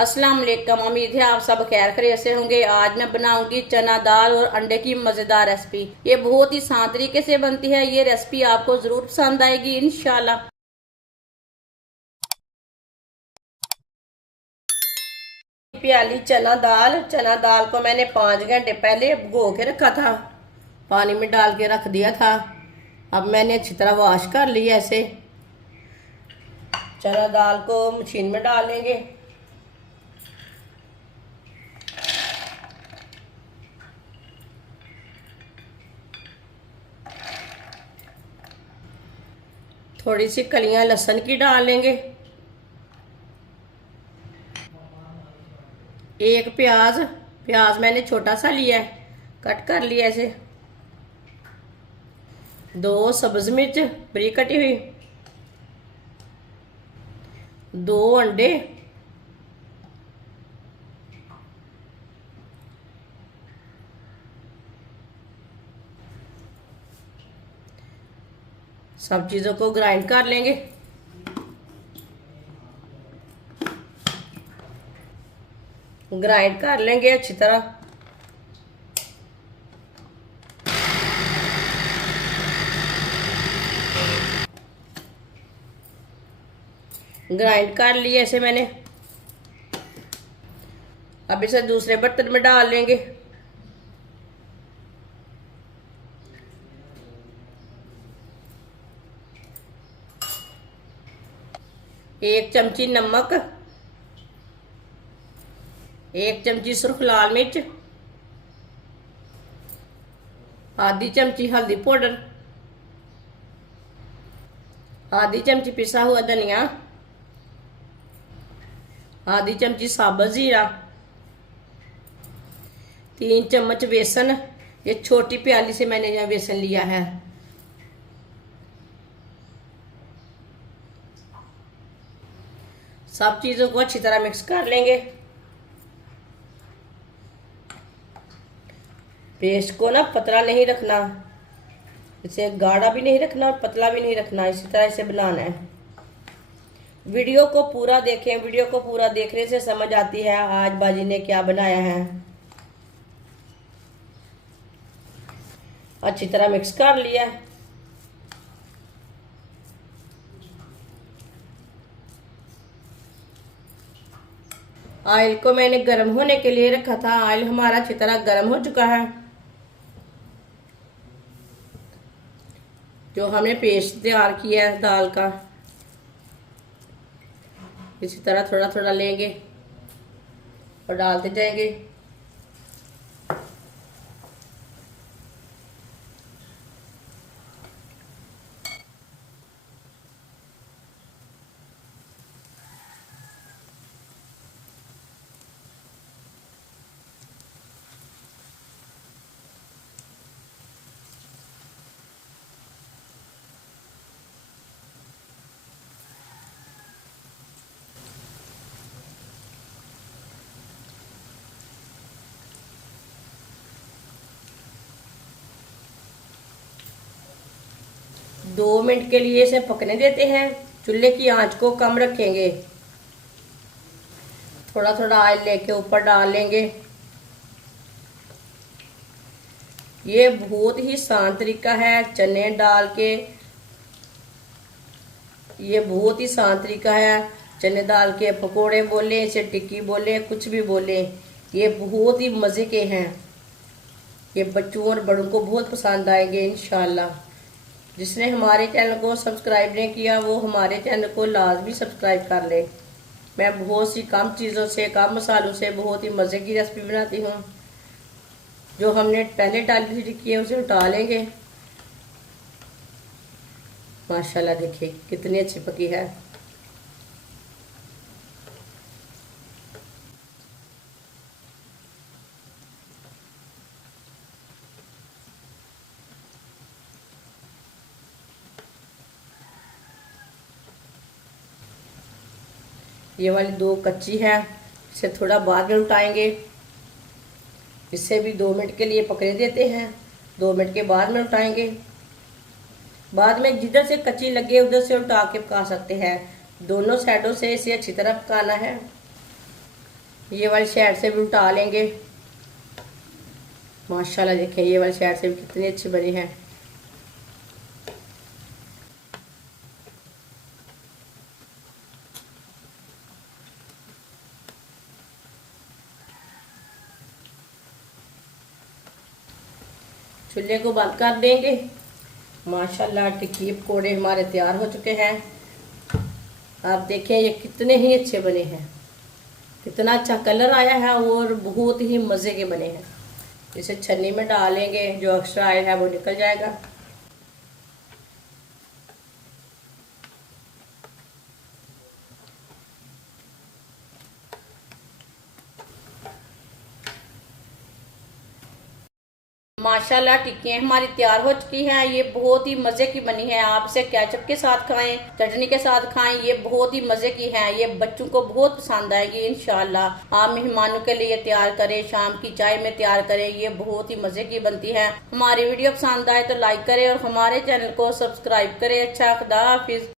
अस्सलाम वालेकुम। उम्मीद है आप सब खैर खैरियत से होंगे। आज मैं बनाऊंगी चना दाल और अंडे की मजेदार रेसिपी। ये बहुत ही आसान तरीके से बनती है। ये रेसिपी आपको जरूर पसंद आएगी इंशाल्लाह। प्याली चना दाल को मैंने 5 घंटे पहले भिगो के रखा था, पानी में डाल के रख दिया था। अब मैंने अच्छी तरह वॉश कर लिया। ऐसे चना दाल को मशीन में डाल लेंगे। थोड़ी सी कलियां लहसुन की डाल लेंगे। एक प्याज मैंने छोटा सा लिया है, कट कर लिया ऐसे। 2 सब्ज मिर्च बरीक कटी हुई। 2 अंडे। सब चीज़ों को ग्राइंड कर लेंगे। ग्राइंड कर लेंगे अच्छी तरह। ग्राइंड कर लिए ऐसे मैंने। अब इसे दूसरे बर्तन में डाल लेंगे। एक चमची नमक, 1 चमची सुर्ख लाल मिर्च, आधी चमची हल्दी पाउडर, आधी चमची पिसा हुआ धनिया, आधी चमची साबुत जीरा, 3 चम्मच बेसन। ये छोटी प्याली से मैंने यहाँ बेसन लिया है। सब चीजों को अच्छी तरह मिक्स कर लेंगे। पेस्ट को ना पतला नहीं रखना, इसे गाढ़ा भी नहीं रखना और पतला भी नहीं रखना, इसी तरह इसे बनाना है। वीडियो को पूरा देखें। वीडियो को पूरा देखने से समझ आती है आज बाजी ने क्या बनाया है। अच्छी तरह मिक्स कर लिया। ऑयल को मैंने गर्म होने के लिए रखा था। ऑयल हमारा अच्छी तरह गर्म हो चुका है। जो हमने पेस्ट तैयार किया है दाल का, इसी तरह थोड़ा थोड़ा लेंगे और डालते जाएंगे। दो मिनट के लिए इसे पकने देते हैं। चूल्हे की आंच को कम रखेंगे। थोड़ा थोड़ा ऑयल लेके ऊपर डाल लेंगे। ये बहुत ही आसान तरीका है चने डाल के। ये बहुत ही आसान तरीका है। चने दाल के पकोड़े बोले, इसे टिक्की बोले, कुछ भी बोले, ये बहुत ही मज़े के हैं। ये बच्चों और बड़ों को बहुत पसंद आएंगे इंशाल्लाह। जिसने हमारे चैनल को सब्सक्राइब नहीं किया वो हमारे चैनल को लाजमी सब्सक्राइब कर ले। मैं बहुत सी कम चीज़ों से, कम मसालों से बहुत ही मज़े की रेसिपी बनाती हूँ। जो हमने पहले डाली थी टिक्की है उसे उठा लेंगे। माशाल्लाह देखिए कितनी अच्छी पकी है। ये वाली 2 कच्ची है, इसे थोड़ा बाद में उठाएंगे। इसे भी 2 मिनट के लिए पकने देते हैं। 2 मिनट के बाद में उठाएंगे। बाद में जिधर से कच्ची लगे उधर से उठा के पका सकते हैं। दोनों साइडों से इसे अच्छी तरह पकाना है। ये वाली साइड से भी उल्टा लेंगे। माशाल्लाह देखें ये वाली साइड से भी कितनी अच्छी बनी है। चूल्हे को बंद कर देंगे। माशाल्लाह टिक्की पकौड़े हमारे तैयार हो चुके हैं। आप देखें ये कितने ही अच्छे बने हैं, कितना अच्छा कलर आया है और बहुत ही मज़े के बने हैं। इसे छन्नी में डालेंगे, जो एक्स्ट्रा ऑयल है वो निकल जाएगा। माशाल्लाह टिक्कियाँ हमारी तैयार हो चुकी हैं। ये बहुत ही मज़े की बनी है। आप इसे केचप के साथ खाएं, चटनी के साथ खाएं, ये बहुत ही मज़े की है। ये बच्चों को बहुत पसंद आएगी इंशाल्लाह। आप मेहमानों के लिए तैयार करें, शाम की चाय में तैयार करें, ये बहुत ही मज़े की बनती है। हमारी वीडियो पसंद आए तो लाइक करें और हमारे चैनल को सब्सक्राइब करें। अच्छा, खुदा हाफिज।